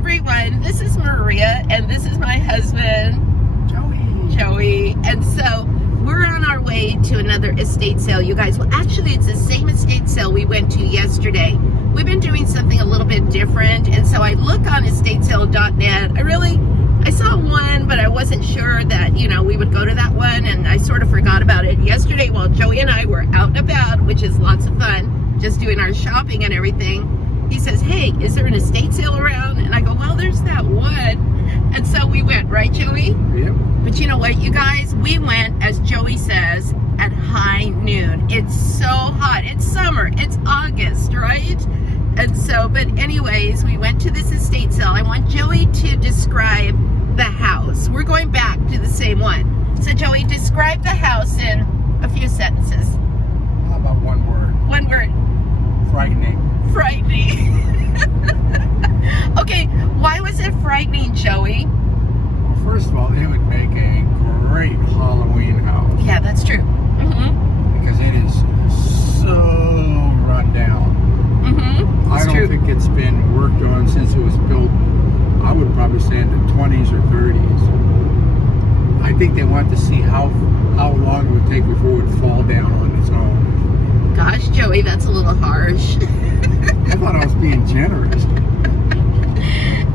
everyone, this is Maria and this is my husband Joey, and so we're on our way to another estate sale, you guys. Well, actually it's the same estate sale we went to yesterday. We've been doing something a little bit different, and so I look on estatesale.net. I saw one, but I wasn't sure that, we would go to that one, and I sort of forgot about it yesterday while Joey and I were out and about, which is lots of fun, just doing our shopping and everything. He says, hey, is there an estate sale around? And I go, well, there's that one. And so we went, right, Joey? Yep. But you know what, you guys? We went, as Joey says, at high noon. It's so hot. It's summer. It's August, right? And so, but anyways, we went to this estate sale. I want Joey to describe the house. We're going back to the same one. So, Joey, describe the house in a few sentences. How about one word? One word. Frightening. Frightening. Okay, why was it frightening, Joey? Well, first of all, it would make a great Halloween house. Yeah, that's true. Mm-hmm. Because it is so run down. Mm-hmm. I don't think it's been worked on since it was built. I would probably say in the 20s or 30s. I think they want to see how long it would take before it would fall down on its own. Gosh, Joey, that's a little harsh. I thought I was being generous.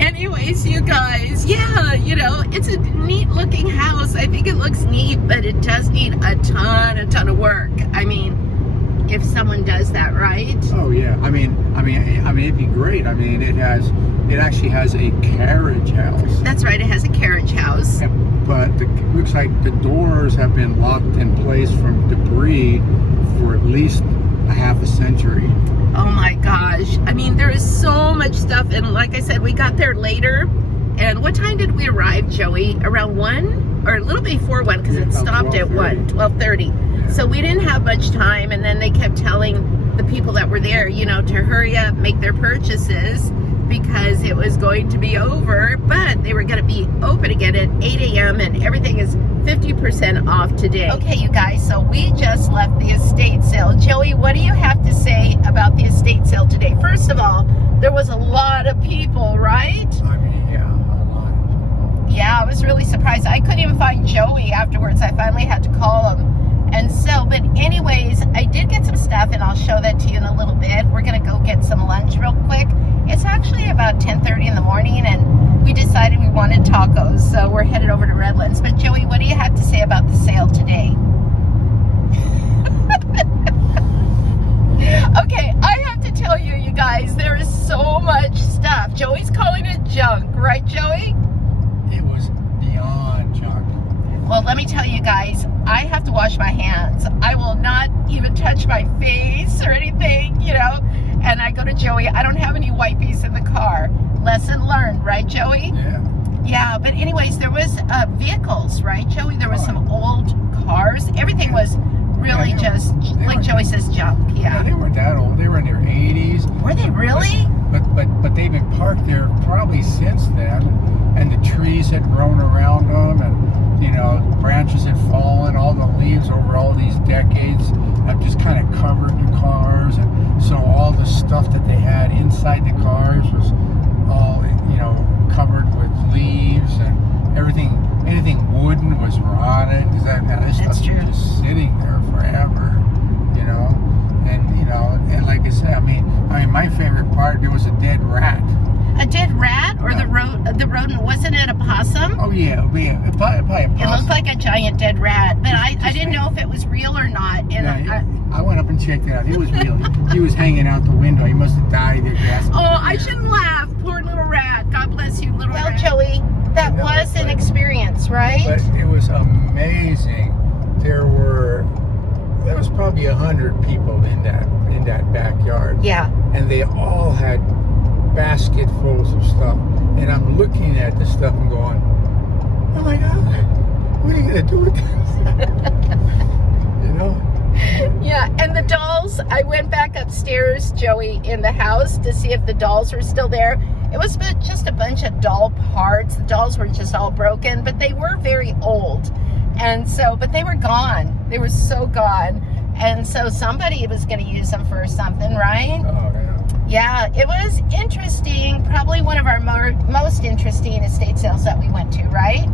Anyways, you guys, yeah, it's a neat looking house. I think it looks neat, but it does need a ton of work. I mean, if someone does that, right? Oh yeah. I mean, it'd be great. I mean, it actually has a carriage house. That's right. It has a carriage house. But it looks like the doors have been locked in place from debris for at least a half a century. Oh my gosh. I mean, there is so much stuff. And like I said, we got there later. And what time did we arrive, Joey? Around 1? Or a little before 1, because it stopped at 12:30. Yeah. So we didn't have much time. And then they kept telling the people that were there, to hurry up, make their purchases, because it was going to be over. But they were going to be open again at 8 a.m. and everything is 50% off today. Okay, you guys, so we just left the estate sale. Joey, what do you have to say about the estate sale today? First of all, there was a lot of people, right? I mean, yeah, a lot of people. Yeah, I was really surprised. I couldn't even find Joey afterwards. I finally had to call him. And so, but anyways, I did get some stuff, and I'll show that to you in a little bit. We're going to go get some lunch real quick. It's actually about 10:30 in the morning, and we decided we wanted tacos, so we're headed over to Redlands. But Joey, what do you have to say about the sale today? Okay, I have to tell you, you guys, there is so much stuff. Joey's calling it junk, right, Joey? It was beyond junk. Well, let me tell you guys, I have to wash my hands. I will not even touch my face or anything, And I go to Joey, I don't have any wipies in the car. Lesson learned, right, Joey? Yeah. Yeah, but anyways, there was vehicles, right, Joey? There was some old cars. Everything was really just, like Joey says, junk. Yeah, they weren't that old. They were in their 80s. Were they really? But they've been parked there probably since then, and the trees had grown around them, and branches had fallen. All the leaves over all these decades have just kind of covered the cars, and so all the stuff that they had inside the cars was all covered with leaves, and anything wooden was rotted, because this stuff was just sitting there forever, and like I said, I mean my favorite part, there was a dead rat. A dead rat, or the rodent? Wasn't it a possum? Oh yeah, probably a possum. It looked like a giant dead rat, but I didn't know if it was real or not. And I went up and checked it out. It was real. He was hanging out the window. He must have died there. I shouldn't laugh. Poor little rat. God bless you, little rat. Well, Joey, that was an experience, right? But it was amazing. There was probably 100 people in that backyard. Yeah. And they all had basketfuls of stuff. And I'm looking at this stuff and going, oh my God, what are you going to do with this? Yeah, and the dolls, I went back upstairs, Joey, in the house to see if the dolls were still there. It was just a bunch of doll parts. The dolls were just all broken, but they were very old. And so, but they were gone. They were so gone. And so somebody was going to use them for something, right? Oh, yeah. Yeah, it was interesting. Probably one of our most interesting estate sales that we went to, right?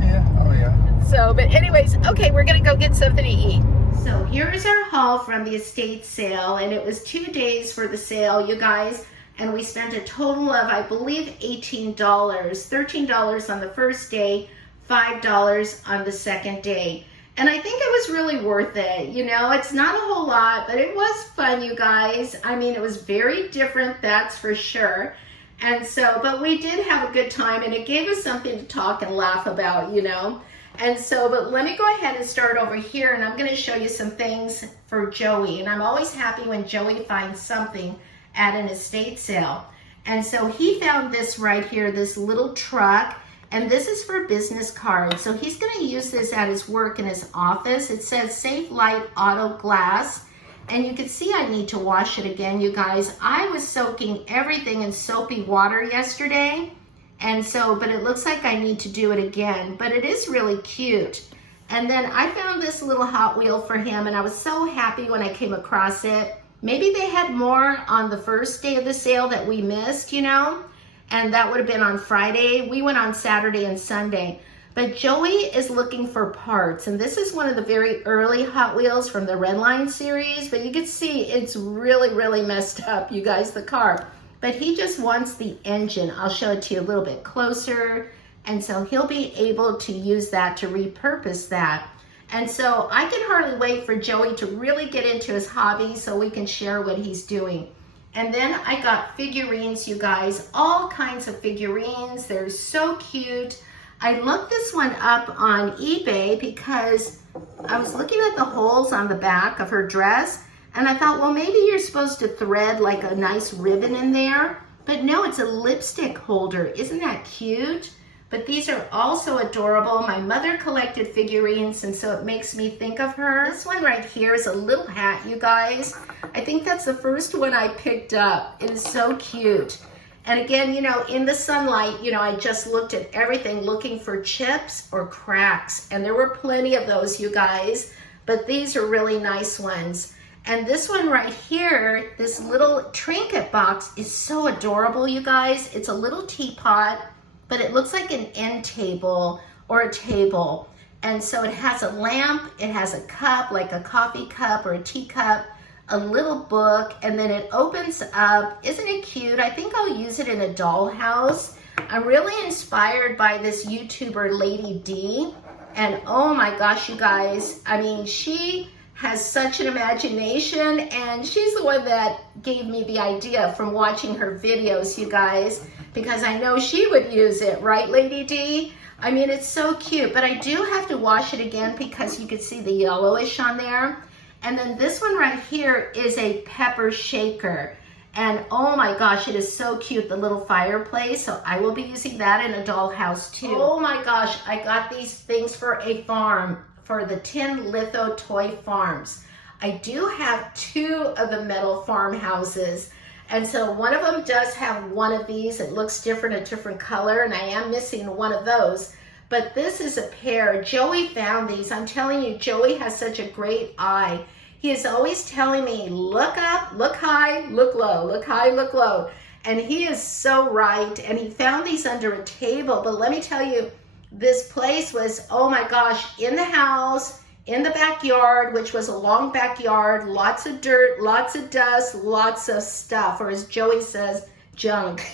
Yeah, oh yeah. So, but anyways, okay, we're gonna go get something to eat. So here's our haul from the estate sale, and it was 2 days for the sale, you guys, and we spent a total of, I believe, $18. $13 on the first day, $5 on the second day. And I think it was really worth it. You know, it's not a whole lot, but it was fun, you guys. I mean, it was very different, that's for sure. And so, but we did have a good time, and it gave us something to talk and laugh about, you know. And so, but let me go ahead and start over here, and I'm going to show you some things for Joey. And I'm always happy when Joey finds something at an estate sale. And so he found this right here, this little truck, and this is for business cards. So he's going to use this at his work in his office. It says Safe Light Auto Glass. And you can see I need to wash it again, you guys. I was soaking everything in soapy water yesterday. And so, but it looks like I need to do it again, but it is really cute. And then I found this little Hot Wheel for him, and I was so happy when I came across it. Maybe they had more on the first day of the sale that we missed, you know, and that would have been on Friday. We went on Saturday and Sunday. But Joey is looking for parts, and this is one of the very early Hot Wheels from the Red Line series, but you can see it's really, really messed up, you guys, the car. But he just wants the engine. I'll show it to you a little bit closer. And so he'll be able to use that to repurpose that. And so I can hardly wait for Joey to really get into his hobby so we can share what he's doing. And then I got figurines, you guys, all kinds of figurines. They're so cute. I looked this one up on eBay because I was looking at the holes on the back of her dress. And I thought, well, maybe you're supposed to thread like a nice ribbon in there. But no, it's a lipstick holder. Isn't that cute? But these are also adorable. My mother collected figurines, and so it makes me think of her. This one right here is a little hat, you guys. I think that's the first one I picked up. It is so cute. And again, you know, in the sunlight, you know, I just looked at everything looking for chips or cracks. And there were plenty of those, you guys. But these are really nice ones. And this one right here, this little trinket box is so adorable, you guys. It's a little teapot, but it looks like an end table or a table. And so it has a lamp, it has a cup, like a coffee cup or a teacup, a little book, and then it opens up. Isn't it cute? I think I'll use it in a dollhouse. I'm really inspired by this YouTuber, Lady D. And oh my gosh, you guys, I mean, she has such an imagination, and she's the one that gave me the idea from watching her videos, you guys, because I know she would use it, right, Lady D? I mean, it's so cute, but I do have to wash it again because you can see the yellowish on there. And then this one right here is a pepper shaker. And oh my gosh, it is so cute, the little fireplace. So I will be using that in a dollhouse too. Oh my gosh, I got these things for a farm, for the Tin Litho Toy Farms. I do have 2 of the metal farmhouses. And so one of them does have one of these. It looks different, a different color, and I am missing one of those. But this is a pair. Joey found these. I'm telling you, Joey has such a great eye. He is always telling me, look up, look high, look low, look high, look low. And he is so right. And he found these under a table. But let me tell you, this place was, oh my gosh, in the house, in the backyard, which was a long backyard, lots of dirt, lots of dust, lots of stuff, or as Joey says, junk.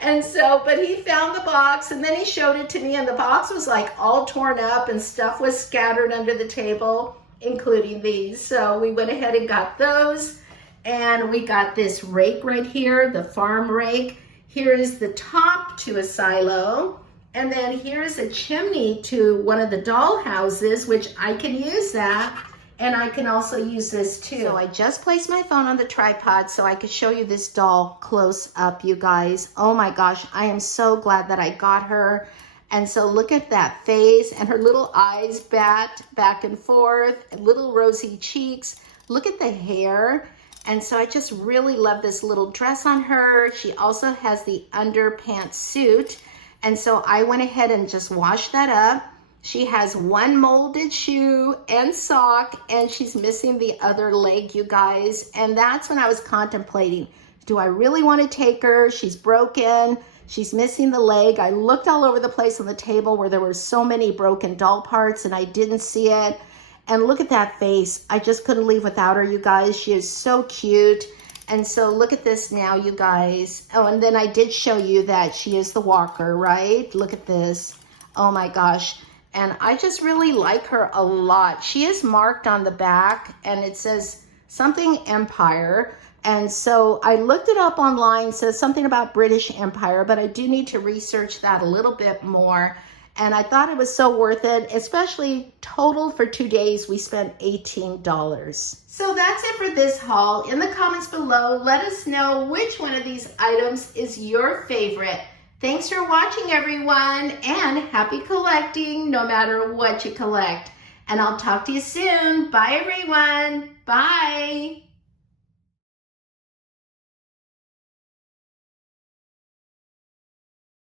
And so, but he found the box, and then he showed it to me, and the box was like all torn up and stuff was scattered under the table, including these. So we went ahead and got those, and we got this rake right here, the farm rake. Here is the top to a silo. And then here's a chimney to one of the doll houses, which I can use that. And I can also use this too. So I just placed my phone on the tripod so I could show you this doll close up, you guys. Oh my gosh, I am so glad that I got her. And so look at that face and her little eyes back and forth, and little rosy cheeks. Look at the hair. And so I just really love this little dress on her. She also has the underpants suit. And so I went ahead and just washed that up. She has one molded shoe and sock, and she's missing the other leg, you guys. And that's when I was contemplating, do I really want to take her? She's broken. She's missing the leg. I looked all over the place on the table where there were so many broken doll parts and I didn't see it. And look at that face. I just couldn't leave without her, you guys. She is so cute. And so look at this now, you guys. Oh, and then I did show you that she is the walker, right? Look at this. Oh my gosh. And I just really like her a lot. She is marked on the back and it says something Empire. And so I looked it up online, says something about British Empire, but I do need to research that a little bit more. And I thought it was so worth it, especially total for 2 days, we spent $18. So that's it for this haul. In the comments below, let us know which one of these items is your favorite. Thanks for watching, everyone, and happy collecting no matter what you collect. And I'll talk to you soon. Bye, everyone. Bye.